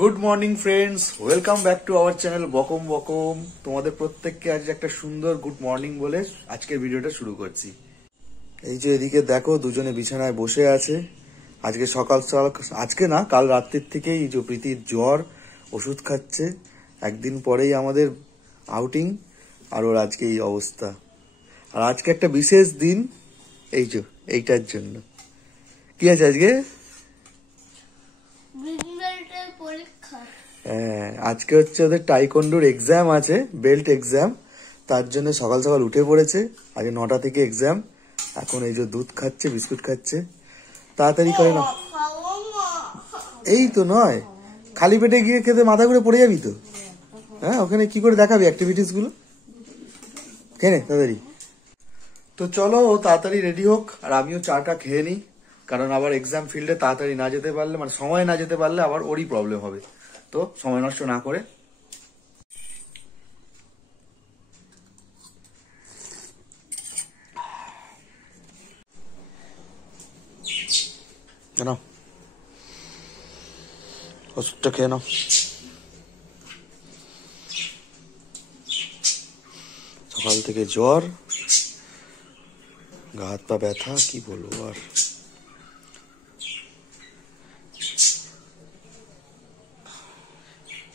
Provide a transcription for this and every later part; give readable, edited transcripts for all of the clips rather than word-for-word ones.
Good morning friends, welcome back to our channel Bakam Bakam. তোমাদের প্রত্যেককে আজ একটা সুন্দর গুড মর্নিং বলে আজকের ভিডিওটা শুরু করছি। এই যে এদিকে দেখো, দুজনে বিছানায় বসে আছে। আজকে সকাল সকাল, আজকে না কাল রাত্রির থেকেই যে প্রীতির জ্বর, ওষুধ খাচ্ছে। একদিন পরেই আমাদের আউটিং, আর ওর আজকে এই অবস্থা। আর আজকে একটা বিশেষ দিন, এই যে এইটার জন্য। কি আছে আজকে? হ্যাঁ, আজকে হচ্ছে ওদের টাইকন্ডোর এক্সাম আছে, বেল্ট এক্সাম। তার জন্য সকাল সকাল উঠে পড়েছে। আগে 9টা থেকে এক্সাম। এখন এই যে দুধ খাচ্ছে, বিস্কুট খাচ্ছে। তাড়াতাড়ি করে না, এই তো নয়, খালি পেটে গিয়ে খেতে মাথা ঘুরে পড়ে যাবি তো। হ্যাঁ, ওখানে কি করে দেখাবি অ্যাক্টিভিটিস গুলো? খেয়ে তাড়াতাড়ি। তো চলো, ও তাড়াতাড়ি রেডি হোক আর আমিও চাটা খেয়ে নিই। কারণ আবার এক্সাম ফিল্ডে তাড়াতাড়ি না যেতে পারলে, মানে সময় না যেতে পারলে আবার ওরই প্রবলেম হবে। তো সময় নষ্ট না করে নাও, ওষুধটা খেয়ে নাও। সকাল থেকে জ্বর, গা হাত পা ব্যথা, কি বলবো আর।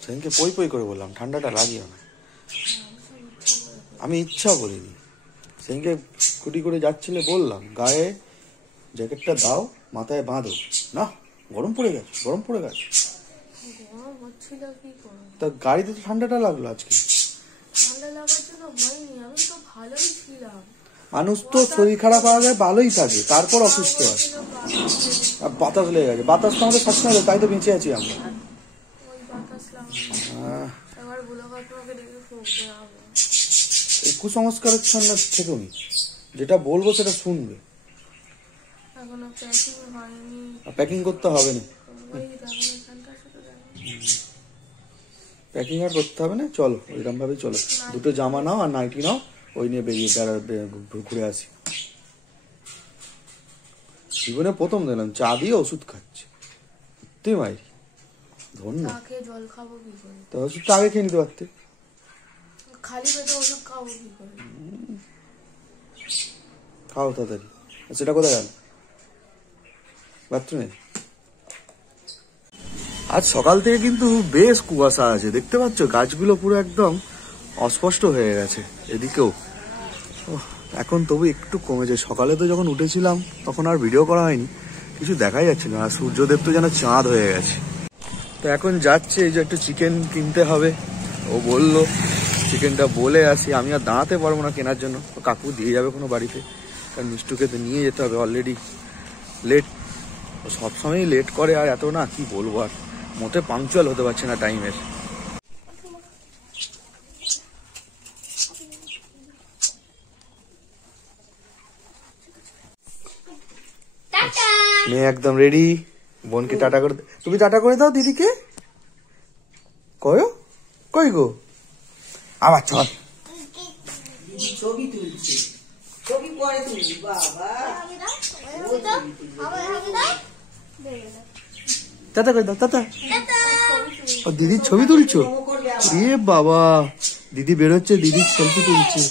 সেদিনকে পই পই করে বললাম ঠান্ডাটা লাগিও না, আমি ইচ্ছা করিনি। সেদিনকে স্কুটি করে যাচ্ছিলে বললাম গায়ে জ্যাকেটটা দাও, মাথায় বাঁধো। না, গরম পড়ে গেছে, গরম পড়ে গেছে। তা গাড়িতে তো ঠান্ডাটা লাগলো আজকে। মানুষ তো শরীর খারাপ হয়ে যায়, ভালোই থাকে, তারপর অসুস্থ হয়। আর বাতাস লেগে গেছে, বাতাস তো আমাদের সবসময়, তাই তো বেঁচে আছি আমরা। এই কুসংস্কারের ছন্দ থেকেও নি, যেটা বলবো সেটা শুনবে। প্যাকিং করতে হবে না, প্যাকিং আর করতে হবে না। চলো ওইরকম ভাবে চলো, দুটো জামা নাও আর নাইটি নাও, ওই নিয়ে বেরিয়ে ঘুরে আসি। জীবনে প্রথম দিলাম চা দিয়ে ওষুধ খাচ্ছে, তুই মাইরি ধন্য। তো ওষুধটা আগে খেয়ে নিতে পারতে। খাও তাড়াতাড়ি। সেটা কোথায় গেল? বাথরুমে। আজ সকাল থেকে কিন্তু বেশ কুয়াশা আছে, দেখতে পাচ্ছ গাছগুলো পুরো একদম অস্পষ্ট হয়ে গেছে। এদিকেও এখন তবু একটু কমেছে। সকালে তো যখন উঠেছিলাম তখন আর ভিডিও করা হয়নি, কিছু দেখাই যাচ্ছে না। আর সূর্যদেব তো যেন চাঁদ হয়ে গেছে। তো এখন যাচ্ছে, এই যে একটু চিকেন কিনতে হবে। ও বললো চিকেনটা বলে আসি, আমি আর দাঁড়াতে পারবো না কেনার জন্য। তো কাকু দিয়ে যাবে কোনো বাড়িতে, কারণ মিষ্টুকে তো নিয়ে যেতে হবে। অলরেডি লেট, সবসময়ই লেট করে। আর এত না, কি বলবো আর, মোটে পাংচুয়াল হতে পারছে না টাইমের। মেয়ে একদম রেডি, বোনকে টাটা করে। তুমি টাটা করে দাও দিদিকে। কয় কই গো, আবার চল। ছবি তুলছি, ছবি পরে তুলছি বাবা। টাটা করে দাও, টাটা। দিদির ছবি তুলছো? এ বাবা, দিদি বেরোচ্ছে, দিদির সেলফি তুলছে।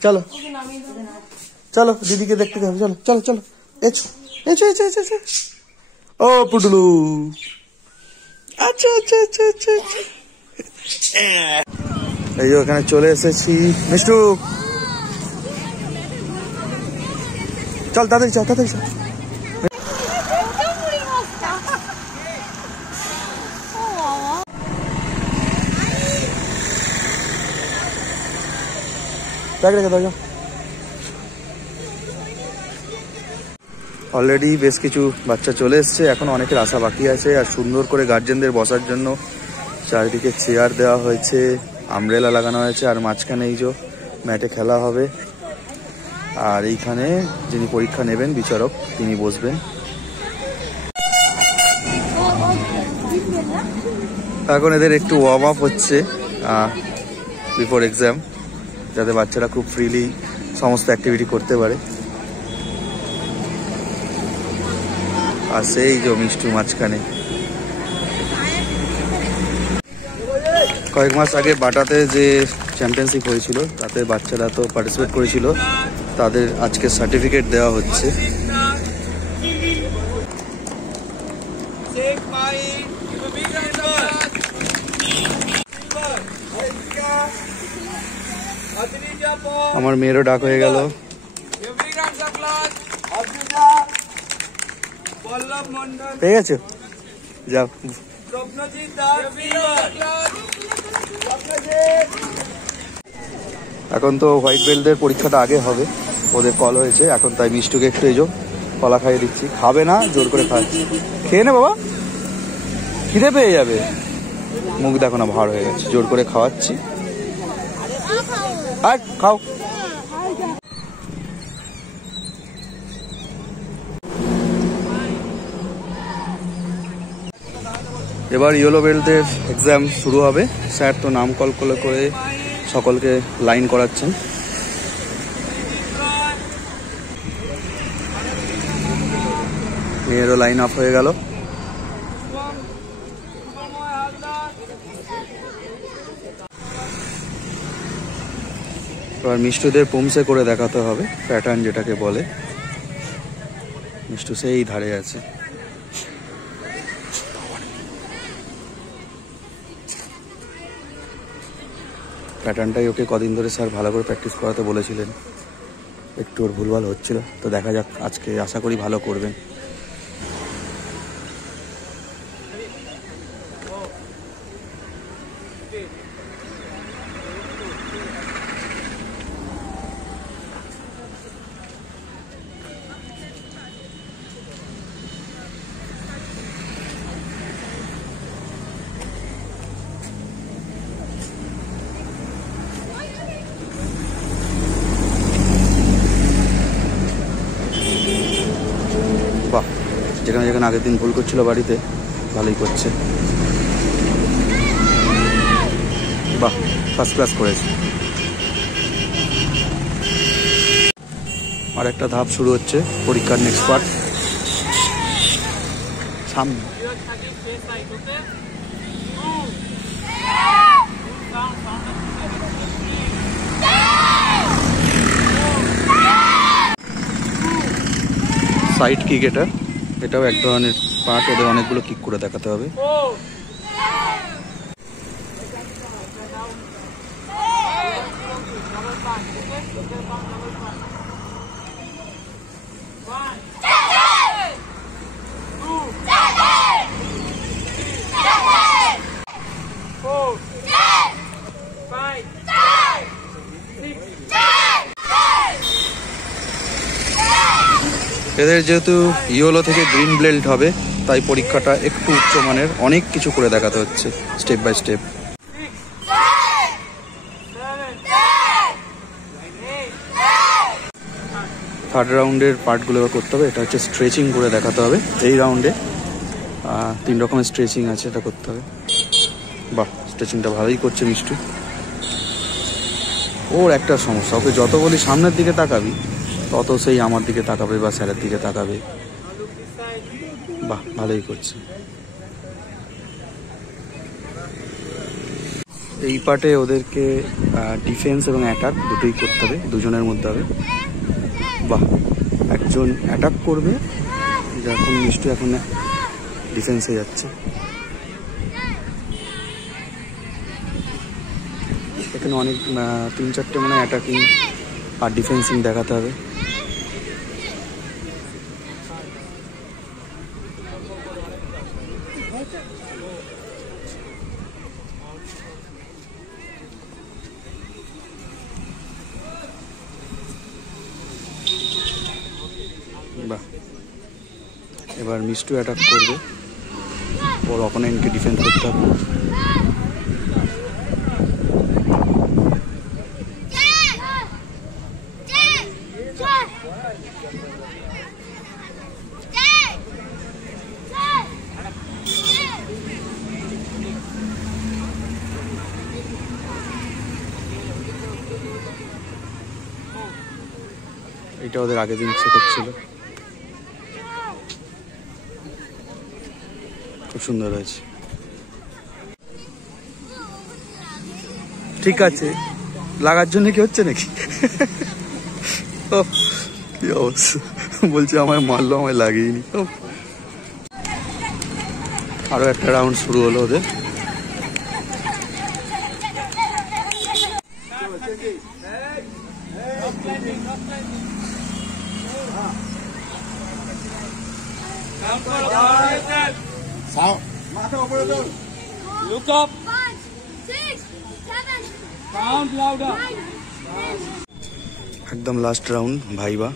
চলো চলো, দিদিকে দেখতে হবে। চলো চলো চলো, এসো এসো এসো এসো। ও পুটুলু, আচ্ছা আচ্ছা আচ্ছা আচ্ছা। এই ওখানে চলে এসেছি। মিষ্টু চল, তাড়াতাড়ি চল, তাড়াতাড়ি চল। অলরেডি বেশ কিছু বাচ্চা চলে এসছে, এখন অনেকের আশা বাকি আছে। আর সুন্দর করে গার্জেনদের বসার জন্য চারিদিকে চেয়ার দেওয়া হয়েছে, আমব্রেলা লাগানো হয়েছে। আর মাঝখানে এই যে ম্যাটে খেলা হবে। আর এইখানে যিনি পরীক্ষা নেবেন বিচারক, তিনি বসবেন। এখন এদের একটু ওয়ার্ম আপ হচ্ছে বিফোর এক্সাম, যাতে বাচ্চারা খুব ফ্রিলি সমস্ত অ্যাক্টিভিটি করতে পারে। আর সেই যে মিষ্টু মাঝখানে। কয়েক মাস আগে বাটাতে যে চ্যাম্পিয়নশিপ হয়েছিল তাতে বাচ্চারা তো পার্টিসিপেট করেছিল, তাদের আজকে সার্টিফিকেট দেওয়া হচ্ছে। আমার মেয়েরও ডাক হয়ে গেল। পেয়ে গেছো? যাও। এখন তো হোয়াইট বেল্টদের পরীক্ষাটা আগে হবে, ওদের কল হয়েছে এখন, তাই মিষ্টুকে একটু এই কলা খাইয়ে দিচ্ছি। খাবে না, জোর করে খাচ্ছি। খেয়ে নে বাবা, খিদে পেয়ে যাবে। মুখ দেখো না ভার হয়ে গেছে, জোর করে খাওয়াচ্ছি। আর খাও। এবার ইয়েলো বেল্টের এক্সাম শুরু হবে। স্যার তো নাম কল করে সকলকে লাইন করাচ্ছেন। মেয়েরও লাইন আপ হয়ে গেল। এবার মিষ্টুদের পুমসে করে দেখাতে হবে, প্যাটার্ন যেটাকে বলে। মিষ্টু সেই ধারে আছে। প্যাটার্নটাই ওকে কদিন ধরে স্যার ভালো করে প্র্যাকটিস করাতে বলেছিলেন, একটু ওর ভুলভাল হচ্ছিল, তো দেখা যাক আজকে আশা করি ভালো করবেন। বাহ, যেখানে যেখানে আগের দিন ভুল করছিল বাড়িতে, ভালোই করছে। বাহ, ফার্স্ট ক্লাস করেছে। আর একটা ধাপ শুরু হচ্ছে, পরীক্ষার নেক্সট পার্ট সামনে। সাইড কিক, এটাও এক ধরনের পার্ট, ওদের অনেকগুলো কিক করে দেখাতে হবে। এদের যেহেতু ইয়েলো থেকে গ্রিন বেল্ট হবে, তাই পরীক্ষাটা একটু উচ্চমানের, অনেক কিছু করে দেখাতে হচ্ছে স্টেপ বাই স্টেপ। থার্ড রাউন্ডের পার্টগুলো করতে হবে। এটা হচ্ছে স্ট্রেচিং করে দেখাতে হবে। এই রাউন্ডে 3 রকমের স্ট্রেচিং আছে, এটা করতে হবে। বাহ, স্ট্রেচিংটা ভালোই করছে মিষ্টু। ওর একটা সমস্যা, ওকে যত বলি সামনের দিকে তাকাবি, তত সেই আমার দিকে তাকাবে বা স্যারের দিকে তাকাবে। বাহ, ভালোই করছে। এই পার্টে ওদেরকে ডিফেন্স এবং অ্যাটাক দুটোই করতে হবে, দুজনের মধ্যে হবে। বাহ, একজন অ্যাটাক করবে, যখন মিষ্টু এখন ডিফেন্সে যাচ্ছে। এখানে অনেক 3-4টে মনে হয় অ্যাটাকিং আর ডিফেন্সিং দেখাতে হবে। বাহ, এবার মিষ্টু অ্যাটাক করবে, ওর অপোনেন্টকে ডিফেন্ড করতে হবে। এটা ওদের আগের দিন শেখাচ্ছিল, খুব সুন্দর হয়েছে। ঠিক আছে, লাগার জন্য কি হচ্ছে নাকি? কি অবস্থা, বলছে আমায় মারলো, আমায় লাগেইনি। আরো একটা রাউন্ড শুরু হলো ওদের। Look up. 5, 6, 7. Count louder. 9, 10. একদম লাস্ট রাউন্ড ভাইবা।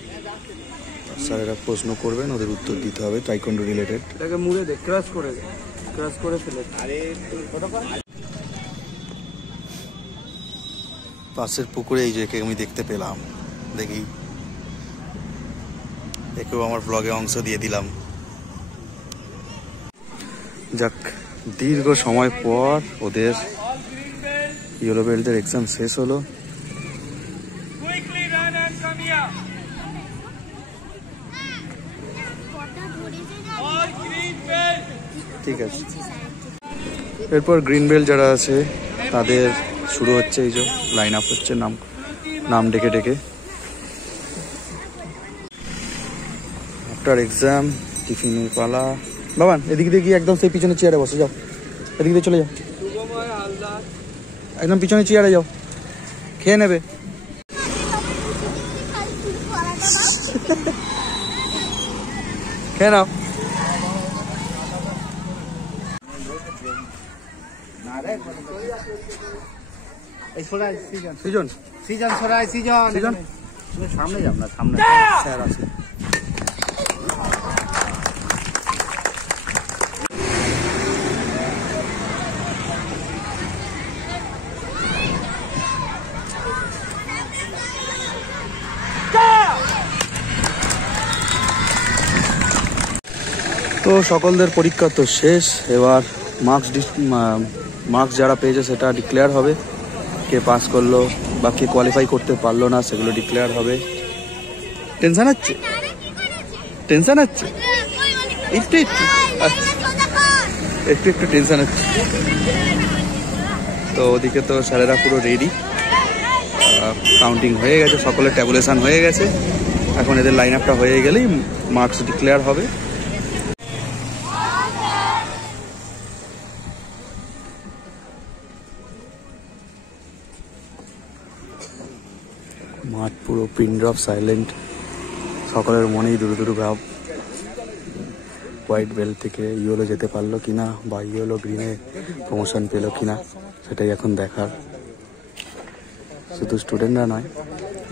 স্যারেরা প্রশ্ন করবেন, ওদের উত্তর দিতে হবে টাইকোন্ডো রিলেটেড। এটাকে মুড়ে দে, ক্রাশ করে দে, ক্রাশ করে ফেলে। আরে কত কর। পাশের পুকুরে এই যে আমি দেখতে পেলাম, দেখি একেও আমার ব্লগে অংশ দিয়ে দিলাম। যাক, দীর্ঘ সময় পর ওদের ইয়েলো বেল্টের এক্সাম শেষ হলো। ঠিক আছে, এরপর গ্রিন বেল্ট যারা আছে তাদের শুরু হচ্ছে, এই যে লাইন আপ হচ্ছে, নাম ডেকে ডেকে। আফটার এক্সাম টিফিনের পালা। বাবান এদিক দিয়ে গিয়ে একদম সেই পিছনে চেয়ারে বসে যাও, এদিক দিয়ে চলে যাও, একদম পিছনে চেয়ারে যাও, খেয়ে নেবে। খেয়ে নাও। সিজন সিজন সরাই, সিজন সিজন সামনে যাব না, সামনে স্যার আছে। তো সকলদের পরীক্ষা তো শেষ, এবার মার্কস যারা পেয়েছে সেটা ডিক্লেয়ার হবে, কে পাস করলো বা কে কোয়ালিফাই করতে পারলো না সেগুলো ডিক্লেয়ার হবে। টেনশন হচ্ছে, টেনশন হচ্ছে একটু একটু, আচ্ছা একটু একটু টেনশন হচ্ছে। তো ওদিকে তো স্যারেরা পুরো রেডি, কাউন্টিং হয়ে গেছে, সকলের ট্যাবুলেশন হয়ে গেছে, এখন এদের লাইন আপটা হয়ে গেলেই মার্কস ডিক্লেয়ার হবে। মাঠ পুরো পিন ড্রপ সাইলেন্ট, সকলের মনেই দূর দূর ভাব, হোয়াইট বেল্ট থেকে ইয়েলো যেতে পারলো কিনা বা ইয়েলো গ্রিনে প্রমোশন পেলো কিনা সেটাই এখন দেখার। শুধু স্টুডেন্টরা নয়,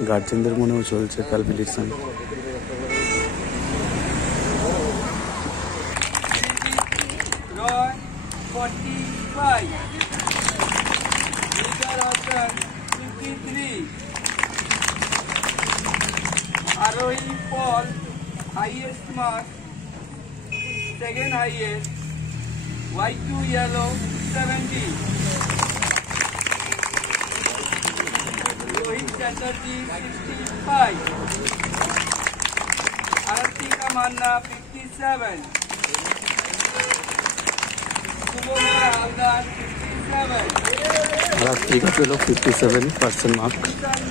গার্জেনদের মনেও চলছে calculation. Arohi Paul, highest mark, second highest, white to yellow, 70. Rohit Chatterjee, 65. Aratika Manna, 57. Subhamar Haldar, 57. Aratika পেল 57% মার্ক।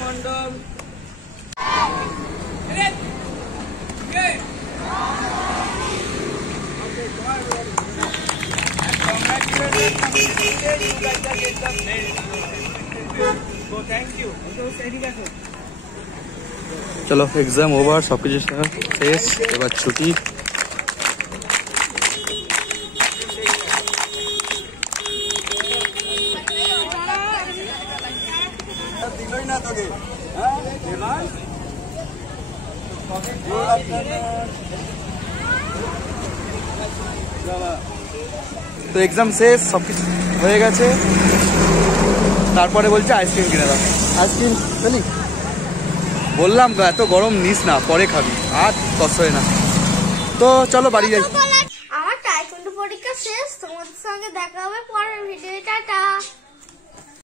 Mandal. চলো এক্সাম ওভার, সবকিছু শেষ, এবার ছুটি। তো এক্সাম শেষ, সবকিছু হয়ে গেছে, তারপরে বলছে আইসক্রিম কিনে দাও। আইসক্রিম জানি বললাম তো এত গরম নিস না, পরে খাবি, আর কষ্ট হয় না। তো চলো বাড়ি যাই। আমার টাইকোন্ডো পরীক্ষা শেষ, তোমাদের সঙ্গে দেখা হবে পরের ভিডিও। টাটা।